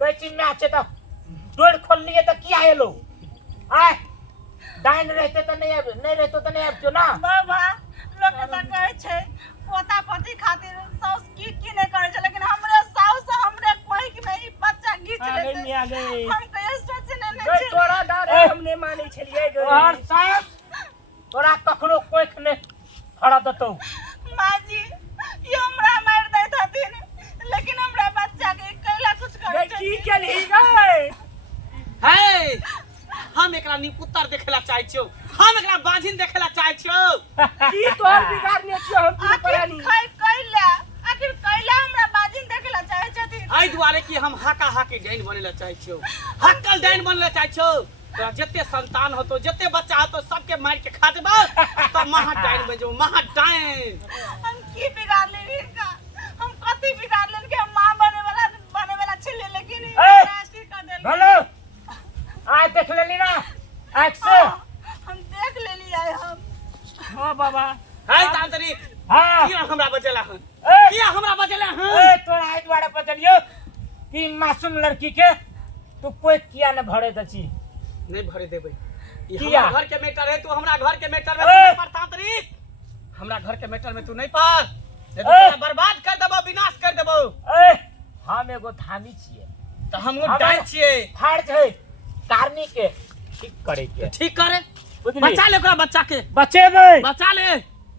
कैची में आछे तो डोर खोल लिए तो क्या है लो आए डाइन रहते तो नहीं रहते तो नहीं आबतो ना बाबा लोग तो कहे छे पोता पोती खातिर साउस की नहीं करे छे लेकिन हमरे साउस हमरे कोई की नहीं बच्चा घीच लेते आ गई हम कहे सोचने नहीं गई छे तोरा दादा हमने माने छलिए गई और साहब तोरा कखनो कोई ने खड़ा दतो मां जी ये हमरा मार दे हथिन लेकिन हमरा बच्चा के कैला कुछ करे गई की केली गई हे हम एकरा निपुत्तर देखेला चाहै छियो हम एकरा बाजिन देखेला चाहै छियो की तोर बिगाड़ने छियो हम की परानी आखिर कैला हमरा बाजिन देखेला चाहे छथिन एहि दुआरे कि हम हाका हाकी डाइन बनेला चाहै छियो हक्कल डाइन बनेला चाहै छियो तोरा जते संतान होतो जते बच्चा होतो सबके मार के खा देबो तो महा डाइन बन जो महा डाइन हम की बिगाड़ ले का हम कथि बिगाड़ लेन के हम मां बने वाला छिले लेकिन ऐसी कर देल हेलो आए देख लेली ना एक्स हम देख लेली आए हम हां बाबा हे तांतरी हां किया हमरा बचेला हन ए किया हमरा बचेला हन ए तोरा आई द्वारा बचलियो कि मासूम लड़की के तू कोई किया न भरे दची नहीं भरे देबै ई किया? हमरा घर के मैटर है तू हमरा घर के मैटर में ए! तू नहीं पर तांतरी हमरा घर के मैटर में तू नहीं पर नहीं तो ए! तोरा बर्बाद कर देबो विनाश कर देबो ए हम एगो धामी छिए तो हम हमे- डाइन छिए फर्ज है कारनी के ठीक करे के ठीक करे बुझली? बचा ले ओकरा बच्चा के बचेबै बचा ले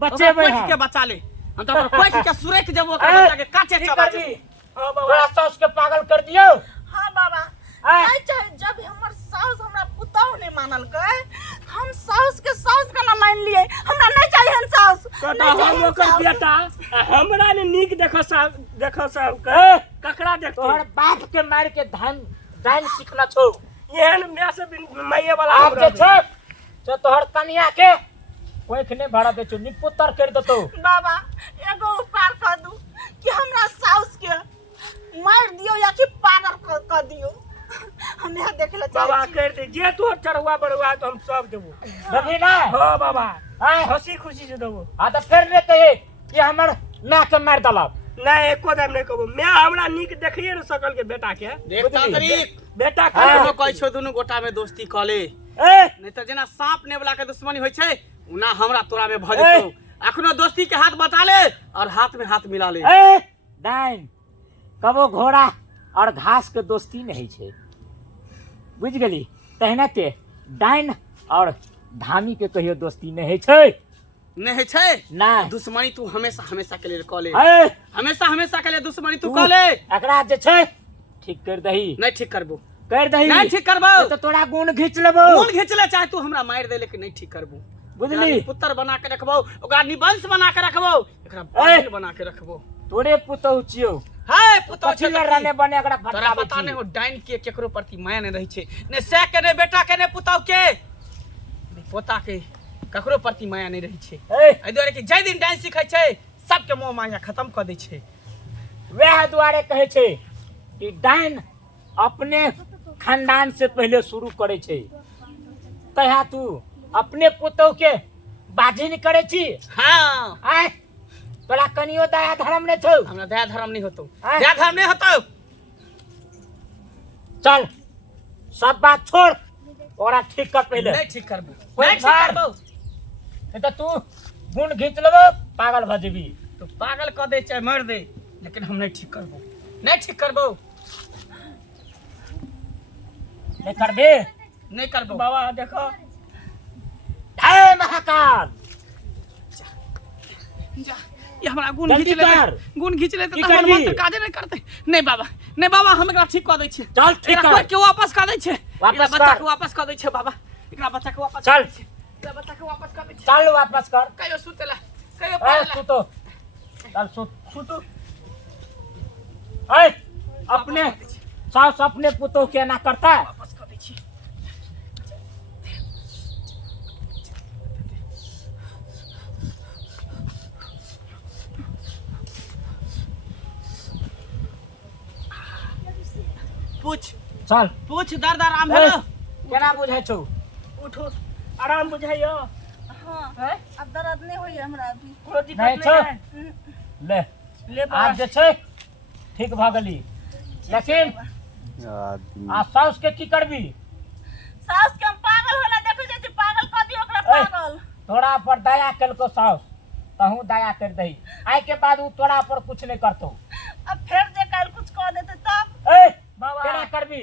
बचेबै ओकरा हम। के बचा ले हम तो ओकरा कोई के सुरेख जब ओकरा ए! बच्चा के काचे ठीक चबा कर दी दे हां बाबा तोरा सास के पागल कर दियो हां बाबा ए! नहीं चाहे जब हमर साउस हमरा पुताऊ नहीं मानल के हम साउस के साउस का ना मान लिए हमरा नहीं चाहिए हम साउस कटा हम ओकर बेटा हमरा ने नीक देखो सब के ए ककरा तोहर देखतो बाप के मार के धान डाइन सीखना छौ एहन मैं से मैया वाला आप जे छ जो तोहर कन्या के कोई ने भरा दे छु निपुत्तर कर देतो बाबा एगो उपकार कर दू कि हमरा साउस के मार दियो या कि पागल कर दियो हम यहाँ देखे बाबा कर दे जे तोर चढ़वा बड़वा तो हम सब देबो देबी ना हां बाबा आए हंसी खुशी से देबो आ तो फिर ने कहे कि हमर मां के मार दलब नहीं एको दाम नहीं कहबो मैं हमरा नीक देखिए न सकल के बेटा के देख बुझली? तांतरी बेटा हाँ। का कोनो कहै छौ दुनु गोटा में दोस्ती क ले ए नहीं तो जेना सांप नेवला के दुश्मनी होय छै उना हमरा तोरा में भ जेतौ अखनो दोस्ती के हाथ बटा ले और हाथ में हाथ मिला ले ए डाइन कबो घोड़ा और घास के दोस्ती नहीं छै बुझ गेली तहना ते डाइन और धामी के कहियो दोस्ती नहीं है छै नहीं है छै ना दुश्मनी तू हमेशा हमेशा के लिए क ले ए हमेशा हमेशा के लिए दुश्मनी तू क ले एकरा जे छै ठीक कर दही नहीं ठीक करबो कर दही नहीं ठीक करबो तो तोरा गुण घीच लेबो कौन खींच ले चाहे तू हमरा मार दे लेकिन नहीं ठीक करबो बुझली पुत्र बना के रखबो ओकरा निवंश बना के रखबो एकरा बाजिन बना के रखबो तोरे पुतौ छियो हाय पुतो कथी ल रहने बने एकरा तोरा फटकाबै पता नहीं छी हो डाइन के केकरो प्रति माया नहीं रही छै ने से के ने बेटा के ने पुतौ के ने पोता के ककरो प्रति माया नहीं रही छै ए एहि दुआरे कि जै दिन डाइन सीखै छै सबके मोह माया खत्म कर दै छै वह द्वारे कहे छै कि डाइन अपने खानदान से पहले शुरू करे छै तया तू अपने पुतौ के बाजिन करे छी हां आय तोरा कनियो दया धर्म ने छौ हमरा दया धर्म नहीं होतो आय। दया धर्म नहीं होतो चल सब बात छोड़ ओरा ठीक कर पहले नहीं ठीक करबो कोई नहीं ठीक बार- करबो नहीं तो तू गुण घीच लेबो पागल भ जेबी तो पागल कर दे चाहे मर दे लेकिन हम नहीं ठीक करबो नहीं ठीक करबो नहीं करबे नहीं करबो बाबा देखो हे महाकाल जा ये हमरा गुण जल्दी घीच लेते कर। गुण घीच लेते की तो हमर करबी? मंत्र काजे नहीं करते नहीं बाबा हम एकरा ठीक कर दै छी चल ठीक एकरा कर के वापस कर दै छी वापस एकरा बच्चा कर। के वापस कर दै छी बाबा एकरा बच्चा के वापस चल। कर दै छी। एकरा बच्चा के वापस कर दै छी चल वापस कर कहियो सुतेला कहियो ए पड़ेला सुतो चल सुतो ए अपने सास अपने पुतों के ना करता है वापस कर दै छी पूछ चल पूछ दर्द आराम ए, भेलो केना बुझाइ छौ उठो आराम बुझाइयो हाँ हैं अब दर्द नहीं होई हमरा अभी कोनो दिक्कत नहीं नहीं छौ है ले ले आब बाबा जे छै ठीक भ गेली लेकिन आ साउस के की करबी? सास के हम पागल होला देखे जाइ छी, पागल क दियो ओकरा ए। पागल। तोरा पर दया केलको साउस, तहू दया कर दही। आइ के बाद उ तोरा पर कुछ नहीं करतो। अब फिर जे काल कुछ कह देते तब ए बाबा। केना करबी?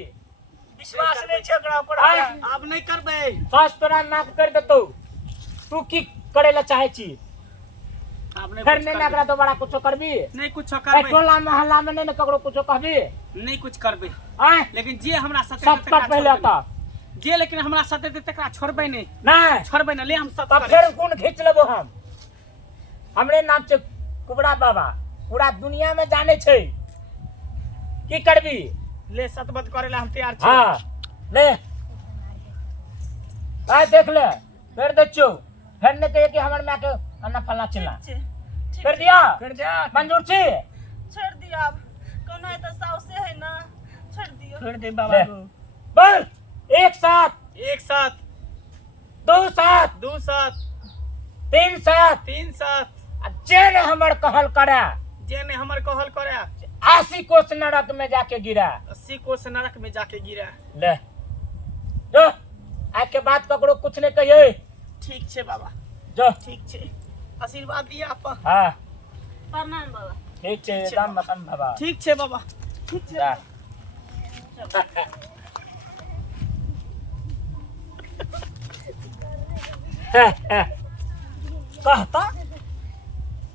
विश्वास नहीं छे ओकरा ऊपर आय। हमरा। अब नहीं करबे। साउस तोरा माफ कर देतो। तू की करे ला चाहे छी? अब नहीं फिर कुछ नहीं करबे। नगरा तो बड़ा कुछ करबी? नहीं कुछ ए करबे। टोला मोहल्ला में नहीं न ककरो कुछ कहबी? नहीं कुछ करबे। आय लेकिन जे हमरा साथे सब कर पहले तो जे लेकिन हमरा साथे दे तकरा छोड़बे नहीं। नहीं छोड़बे ना, ले हम सब तब करे। फिर गुण खींच लेबो हम। हमरे नाम से कुबड़ा बाबा पूरा दुनिया में जाने छे। की करबी? ले सतबत करेला हम तैयार छी। हाँ ले आय देख ले फिर देखो फिर ने कहे कि हमर मां के अन्ना फलना चिल्ला ठीक छै। कर दिया कर जा। मंजूर छी? छोड़ दियो अब। कोनो है तो साउसे है ना, छोड़ दियो। छोड़ दे बाबा को। बोल एक साथ एक साथ, दो साथ दो साथ, तीन साथ तीन साथ, जेने हमर कहल करा जे ने हमर कहल करे 80 कोस नरक में जाके गिरा। 80 कोस नरक में जाके गिरा। ले जो आज के बाद ककरो कुछ नहीं कहिए। ठीक छे बाबा, जो ठीक छे। आशीर्वाद दिया आप। हाँ प्रणाम बाबा। ठीक छे एकदम मसन बाबा। ठीक छे बाबा, ठीक छे। जा। कहता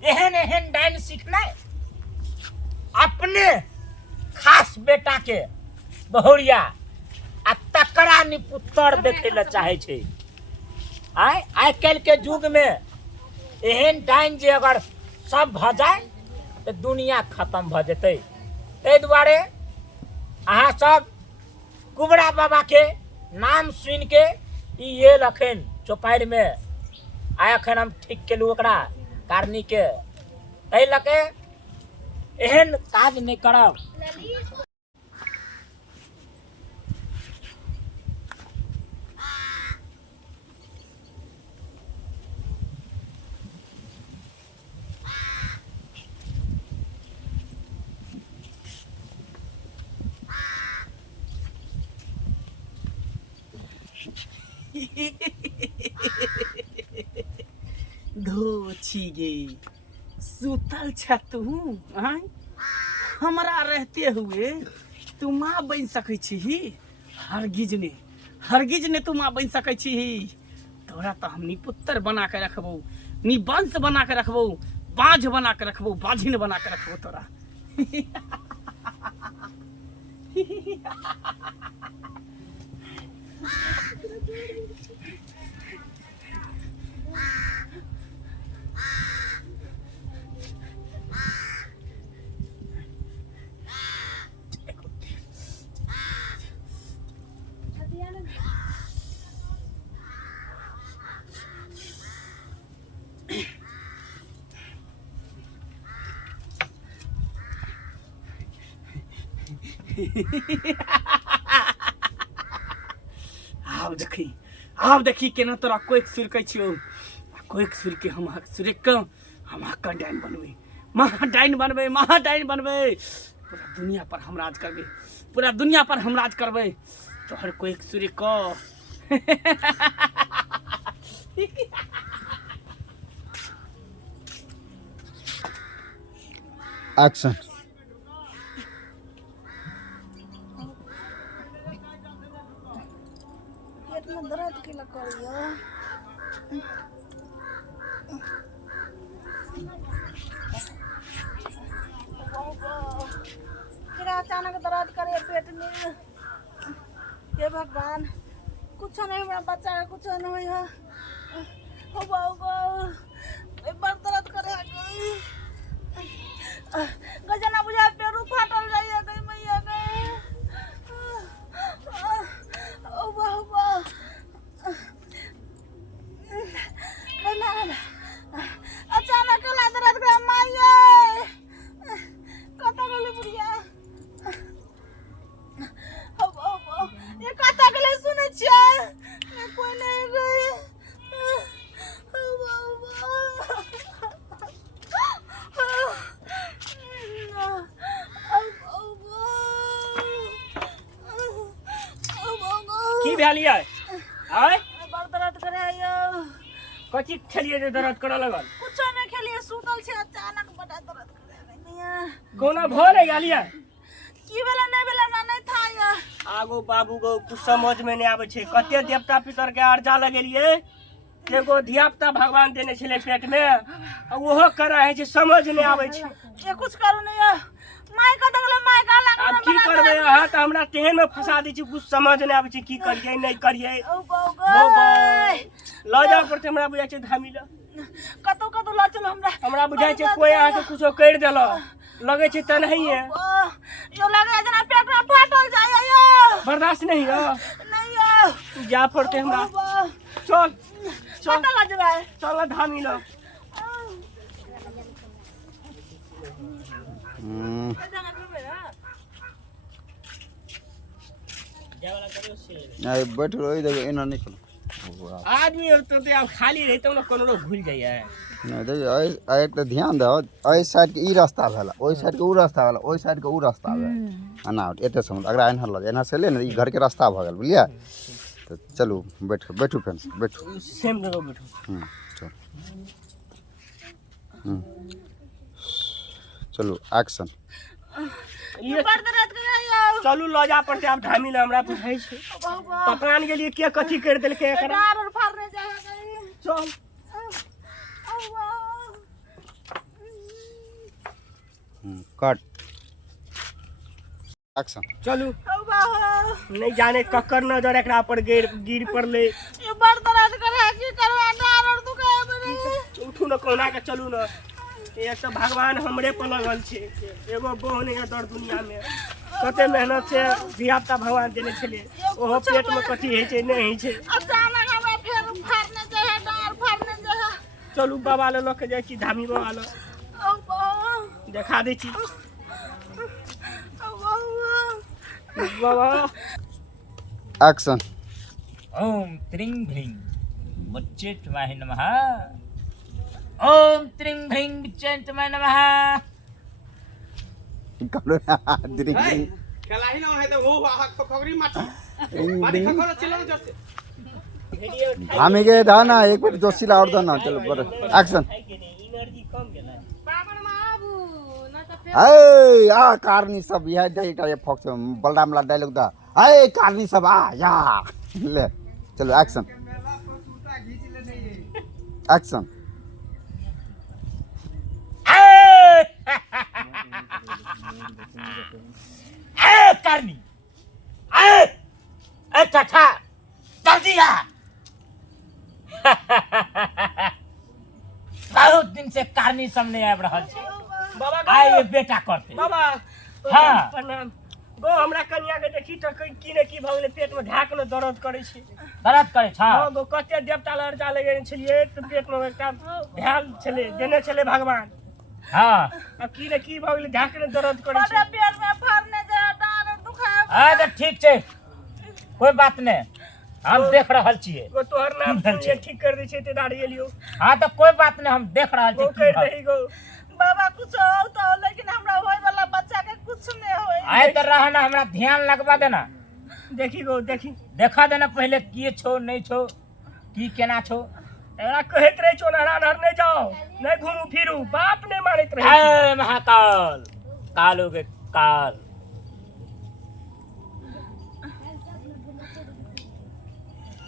एहन एहन डाइन सीखना अपने खास बेटा के बहुरिया आ तकरा निपुत्र देखे ला चाहे छे। आइ काल्हि के युग में एहन डाइन जे अगर सब भ जाए तो दुनिया खत्म भ जेतै। ताहि दुआरे अहाँ सब कुबड़ा बाबा के नाम सुन के ई ये लखन चौपाइर में आय अखन हम ठीक केलू ओकरा कारनी के। ताहि लके एहन काज नहीं करब। धो छिगे सुतल छ तू। आय हमरा रहते हुए तू माँ बन सकै छी? हरगिज ने तू माँ बन सकै छी। तोरा तो हम निपुत्र बना के रखबो, निवंश बना के रखबो, बाझ बना के रखबो, बाझिन बना के रखबो तोरा। आब देखी केना तोरा कोइक सुरकै छियो। कोइक सुर के हम सुरक हम हक्का डाइन बनबै, महाडाइन बनबै, महाडाइन बनबै। पूरा दुनिया पर हम राज करबै, पूरा दुनिया पर हम राज करबै। तोहर कोइक सुर को एक्शन। कितना दर्द के करियो। फिर अचानक दर्द करे पेट में। हे भगवान कुछ नहीं, मेरा बच्चा का कुछ नहीं है। हो बड़ दर्द करे गजना बुझा पेरू फाटल जाइए गई मैया गई। ओ बाबा अचानक ला दर्द करे मैया कता गले बुढ़िया। हो ये कता गले सुने छिए कोई नहीं गई। भेल है आय बड़ दर्द करे यो कथी खेलिए जे दर्द करे लगल कुछ नहीं खेलिए सुतल छे अचानक बड़ा दर्द करे मिया कोना भर है गालिया की बेला नहीं था या आगो बाबू गो कुछ समझ में नहीं आवे छे कते देवता पितर के अर्जा लगेलिए एगो धियापुता भगवान देने छले पेट में आ ओहो करा है छे समझ नहीं आवे छे ये कुछ करू नहीं या माय का दगले माय का लगा अब की करबे अहाँ त हमरा तेहन में फंसा दी छी कुछ समझ नहीं आवे छे की करिए नहीं करिए ओ बाबा ल जा पड़ते हमरा बुझाय छे धामी ल कतो ला चलो हमरा बुझाय छे कोई अहाँ के कुछो कर देलो लगे छे त नहीं है यो लगे जना पेट में फाटल जाय यो बर्दाश्त नहीं है नहीं यो जा पड़ते हमरा चल चल पता लग रहा है चल धामी ल नहीं बैठ रही देखो इना नहीं करो आदमी और तो अब खाली रहते ना कोनो भूल जाइए नहीं देखिए एक तो ध्यान दो एहि साइड के ई रास्ता भेला ओहि साइड के ऊ रास्ता भेला ओहि साइड के ऊ रास्ता भेला अना एते समझ अगर एनहर लग एनहर से ले ना ई घर के रास्ता भ गेल बुझलिए तो चलू बैठू फ्रेंड्स बैठू सेम जगह बैठो चल चलो एक्शन ये बड़ दर्द करे यो चलू ल जा पड़ते अब धामी ल हमरा बुझाई छे बाबा पकड़ान के लिए के कथी कर देल के एकरा डार और फाड़ने जाए चल कट एक्शन चलू ओ बाबा नहीं जाने ककर नजर एकरा पर गिर पड़ले ये बड़ दर्द करे की करवा डार और दुखाए बने उठू न कोना के चलू न ये तो भगवान हमरे पर लगल छे एगो बोहने के दर दुनिया में कते मेहनत से धियापुता भगवान देने छले ओहो पेट में कथी है छे नहीं है छे अचानक हमें फिर फाड़ने जाए डार फाड़ने जाए चलू बाबा ले लोग के जाय छी धामी बाबा ले ओ बाबा देखा दे छी ओ बाबा बाबा एक्शन ओम त्रिंग भ्रिंग बच्चेत्वाय नमः ओम त्रिंग भ्रिंग बच्चेत्वाय नमः करो ड्रिंक कलाही ना है तो वो खखरी माटी ड्रिंक माटी खखरो चलो जैसे हमें के दाना एक बार जोशीला और दाना चलो बर एक्शन एनर्जी कम गेला ए आ कारनी सब यह देटा ये फॉक्स बलराम ला डायलॉग दा ए कारनी सब आ या ले चलो एक्शन एक्शन करनी ठा जल्दी आ बहुत दिन से कारनी सामने आब रहल छै बाबा आइए बेटा करते बाबा हाँ। प्रणाम गो हमरा कन्या के देखी त की ने की भ गेले पेट में ढाक न दर्द करे छी दर्द करे छ हां गो कते देवता लड़जा लगे छलिए त पेट में एकटा ध्यान छले देने छले भगवान हाँ अब की ने की भ गेले ढाक न दर्द करे छी बड़े पेट में फाड़ने जाए डार और दुखाए हाँ तो ठीक छै कोई बात नहीं हम देख रहल छियै गो तोहर नाम सुन ये ठीक कर दे छै ते दाढ़ी एलियो हाँ तो कोई बात नहीं हम देख रहल गो छियै कर दही गो बाबा कुछ हो तो लेकिन हमरा होय वाला बच्चा के कुछ नहीं होय आए तो रहना हमरा ध्यान लगवा देना देखी गो देखी देखा देना पहले की छो नहीं छो की केना छो एकरा कहत रहे छो नहरा नहर नहीं जाओ नहीं घूमू फिरू बाप ने मारत रहे महाकाल कालो के काल